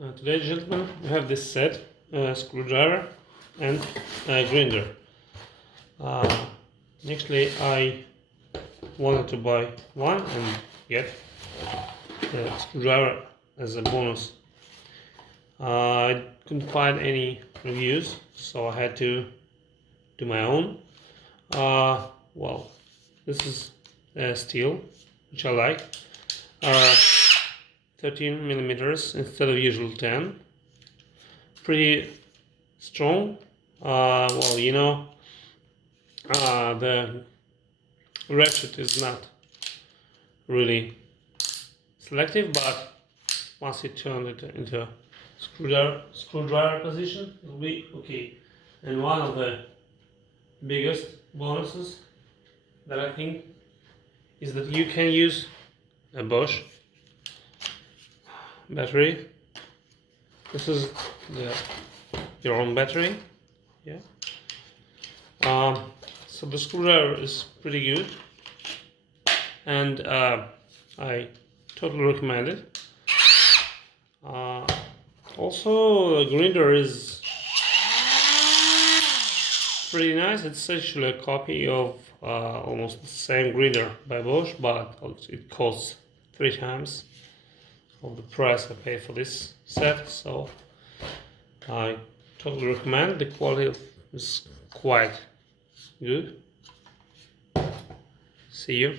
Today, gentlemen, we have this set, screwdriver and grinder. Actually, I wanted to buy one and get the screwdriver as a bonus. I couldn't find any reviews, so I had to do my own. Well, this is steel, which I like. 13 millimeters instead of usual 10. Pretty strong. Well, you know, the ratchet is not really selective, but once you turn it into screwdriver position, it'll be okay. And one of the biggest bonuses that I think is that you can use a Bosch battery. This is your own battery. Yeah. So the screwdriver is pretty good, and I totally recommend it. Also, the grinder is pretty nice. It's actually a copy of almost the same grinder by Bosch, but it costs 3 times of the price I paid for this set. So I totally recommend. The quality is quite good. See you.